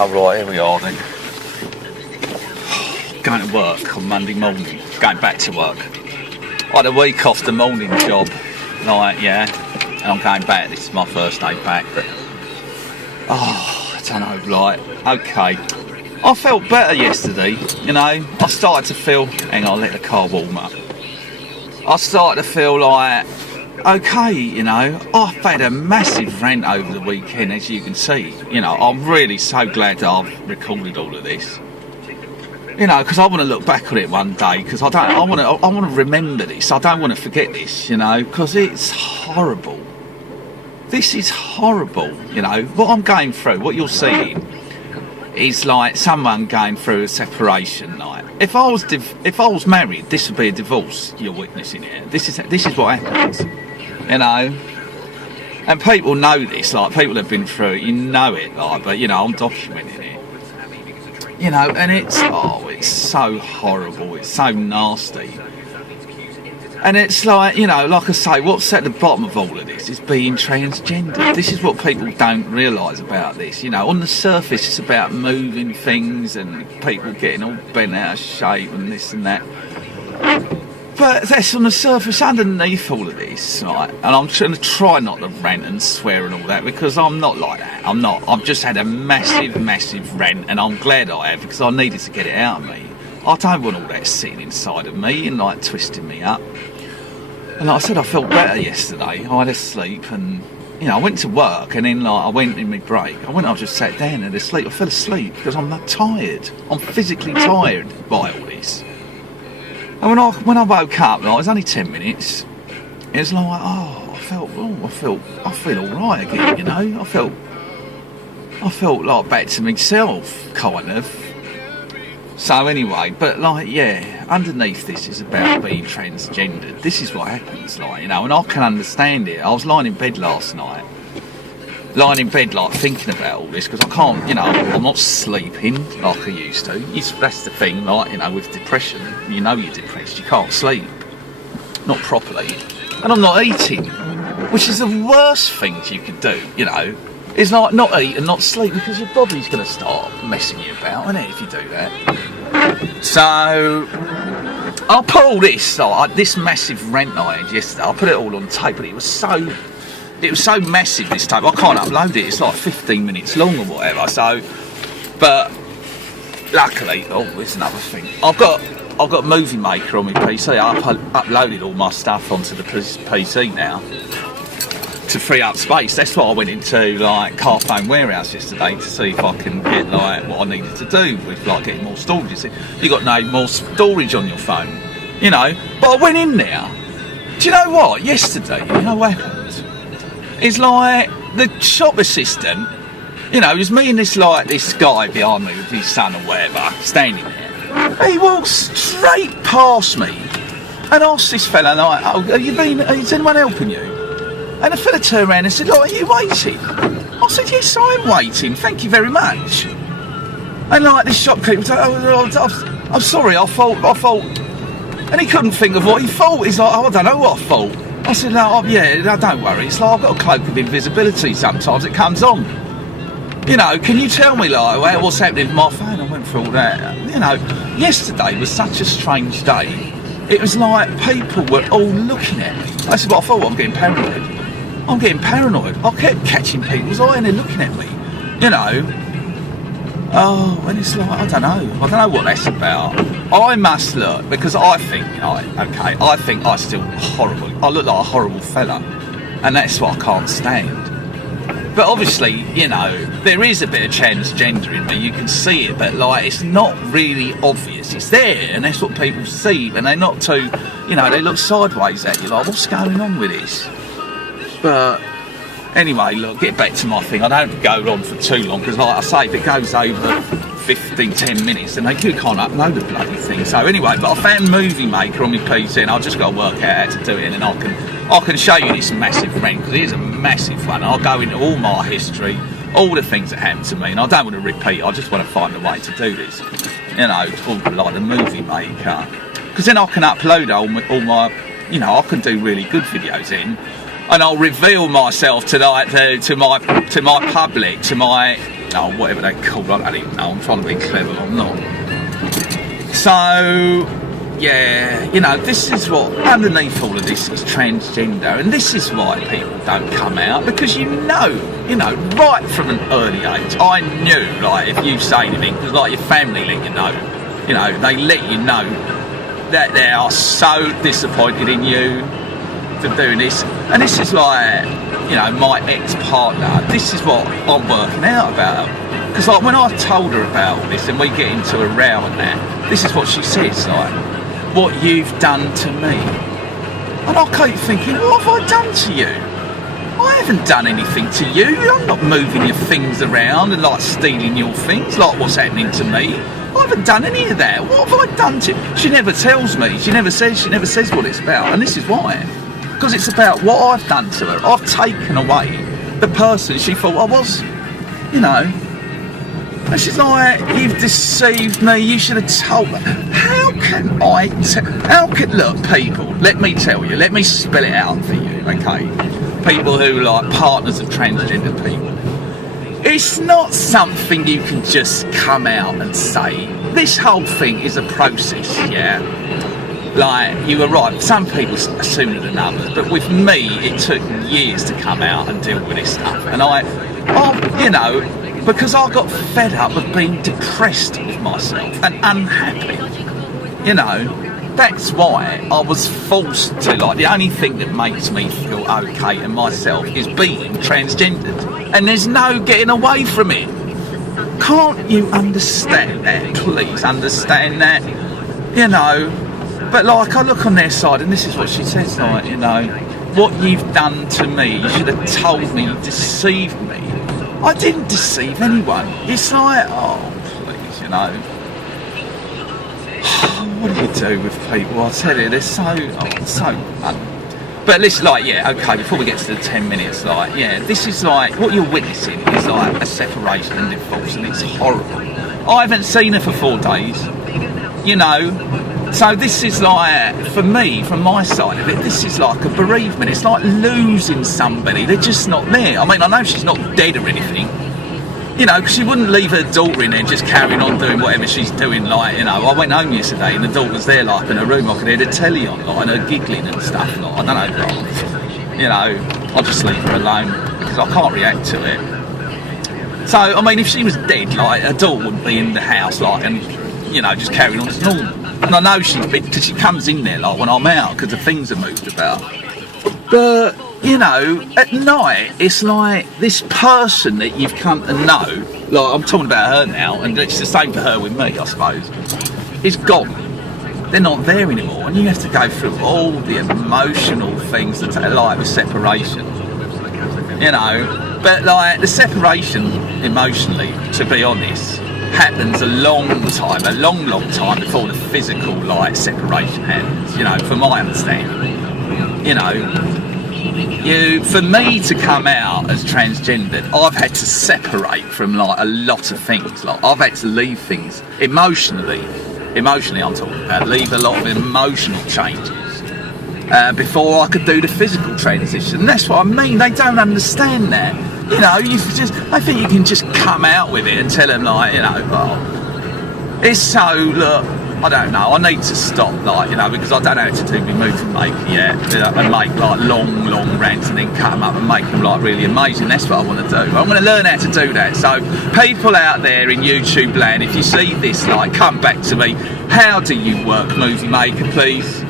Oh right, here we are then. Going to work on Monday morning, going back to work. I had a week off the morning job, like, yeah, and I'm going back. This is my first day back, but I don't know, like, okay. I felt better yesterday, you know. I started to feel, hang on, let the car warm up. I started to feel like, okay, you know, I've had a massive rant over the weekend, as you can see. You know, I'm really so glad that I've recorded all of this. You know, because I want to look back on it one day, because I want to remember this. I don't want to forget this, you know, because it's horrible. This is horrible, you know. What I'm going through, what you're seeing, is like someone going through a separation. Like, if I was married, this would be a divorce. You're witnessing it. This is what happens, you know. And people know this. Like, people have been through it. You know it. Like, but you know, I'm documenting it. You know, and it's so horrible. It's so nasty. And it's like, you know, like I say, what's at the bottom of all of this is being transgender. This is what people don't realise about this. You know, on the surface, it's about moving things and people getting all bent out of shape and this and that. But that's on the surface. Underneath all of this, right? And I'm trying to try not to rant and swear and all that, because I'm not like that. I'm not. I've just had a massive rant, and I'm glad I have, because I needed to get it out of me. I don't want all that sitting inside of me and like twisting me up. And like I said, I felt better yesterday. I had a sleep, and you know, I went to work, and then like I went in my break. I just sat down and had a sleep. I fell asleep because I'm not tired. I'm physically tired by all this. And when I woke up, like, it was only 10 minutes. It was like, I feel all right again. You know, I felt like back to myself, kind of. So anyway, but like, yeah, underneath this is about being transgendered. This is what happens, like, you know, and I can understand it. I was lying in bed last night, like thinking about all this, because I can't, you know, I'm not sleeping like I used to. That's the thing, like, you know, with depression, you know you're depressed, you can't sleep, not properly, and I'm not eating, which is the worst things you can do, you know. It's like not eat and not sleep, because your body's going to start messing you about, isn't it, if you do that. So I'll put all this, like, this massive rant I had yesterday, I'll put it all on tape, but it was so massive, this tape, I can't upload it. It's like 15 minutes long or whatever. So, but luckily, there's another thing. I've got Movie Maker on my PC. I've uploaded all my stuff onto the PC now to free up space. That's what I went into, like, Carphone Warehouse yesterday to see if I can get, like, what I needed to do with, like, getting more storage. You see, you got no more storage on your phone, you know. But I went in there. Do you know what? Yesterday, you know what happened? It's like the shop assistant, you know, it was me and this guy behind me with his son or whatever, standing there. He walked straight past me and asked this fella, like, is anyone helping you? And the fella turned around and said, are you waiting? I said, yes, I'm waiting, thank you very much. And like, this shopkeeper said, I'm sorry, I thought, and he couldn't think of what he thought. He's like, I don't know what I thought. I said, no, don't worry, it's like I've got a cloak of invisibility, sometimes it comes on. You know, can you tell me, like, what's happening with my phone? I went through all that. You know, yesterday was such a strange day. It was like people were all looking at me. That's what I thought. I'm getting paranoid. I kept catching people's eye and they're looking at me, you know. And it's like, I don't know what that's about. I must look, because I think I still horrible. I look like a horrible fella, and that's what I can't stand. But obviously, you know, there is a bit of transgender in me. You can see it, but like, it's not really obvious. It's there, and that's what people see, and they're not too, you know, they look sideways at you, like, what's going on with this? But anyway, look, get back to my thing. I don't go on for too long, because like I say, if it goes over 10 minutes, then they can't upload the bloody thing. So anyway, but I found Movie Maker on my PC, and I've just got to work out how to do it, and then I can show you this massive rant, because it is a massive one. I'll go into all my history, all the things that happened to me, and I don't want to repeat. I just want to find a way to do this, you know, called like the Movie Maker, because then I can upload all my, you know, I can do really good videos in. and I'll reveal myself tonight to my public, to my whatever they call it. I don't even know. I'm trying to be clever. I'm not. So yeah, you know, this is what underneath all of this is transgender, and this is why people don't come out, because you know, right from an early age, I knew, like, if you say anything, because like your family let you know, they let you know that they are so disappointed in you for doing this. And this is like, my ex-partner, this is what I'm working out about. Because like when I told her about all this and we get into a row and that, this is what she says, like, what you've done to me. And I keep thinking, what have I done to you? I haven't done anything to you. I'm not moving your things around and like stealing your things, like what's happening to me. I haven't done any of that. What have I done to you? She never tells me. She never says what it's about. And this is why. Because it's about what I've done to her. I've taken away the person she thought I was, And she's like, you've deceived me, you should have told me. Look, people, let me tell you, let me spell it out for you, okay? People who like partners of transgender people. It's not something you can just come out and say. This whole thing is a process, yeah? Like, you were right, some people are sooner than others, but with me, it took years to come out and deal with this stuff. And because I got fed up of being depressed with myself and unhappy, that's why I was forced to, like, the only thing that makes me feel okay in myself is being transgendered. And there's no getting away from it. Can't you understand that? Please understand that, But like, I look on their side and this is what she says, like, what you've done to me, you should have told me, you deceived me. I didn't deceive anyone. It's like, oh, please, What do you do with people? I tell you, they're But listen, like, yeah, okay, before we get to the 10 minutes, like, yeah, this is like, what you're witnessing is like a separation and divorce, and it's horrible. I haven't seen her for 4 days, So this is like, for me, from my side of it, this is like a bereavement. It's like losing somebody. They're just not there. I mean, I know she's not dead or anything, because she wouldn't leave her daughter in there just carrying on doing whatever she's doing. Like, I went home yesterday and the daughter was there, like, in her room. I could hear the telly on, like, and her giggling and stuff. Like, I don't know, I'll just leave her alone because I can't react to it. So, I mean, if she was dead, like, her daughter wouldn't be in the house, like, and, just carrying on as normal. And I know she's big because she comes in there like when I'm out because the things are moved about. But, at night, it's like this person that you've come to know, like I'm talking about her now, and it's the same for her with me, I suppose, is gone. They're not there anymore, and you have to go through all the emotional things that are like the separation, But like the separation emotionally, to be honest, happens a long time before the physical like separation happens, from my understanding. For me to come out as transgendered, I've had to separate from like a lot of things. Like I've had to leave things emotionally I'm talking about, leave a lot of emotional changes before I could do the physical transition. And that's what I mean, they don't understand that. I think you can just come out with it and tell them, like, it's so, look, I don't know, I need to stop, like, because I don't know how to do my movie maker yet, and make, like, long rants and then cut them up and make them, like, really amazing. That's what I want to do. I'm going to learn how to do that. So, people out there in YouTube land, if you see this, like, come back to me. How do you work movie maker, please?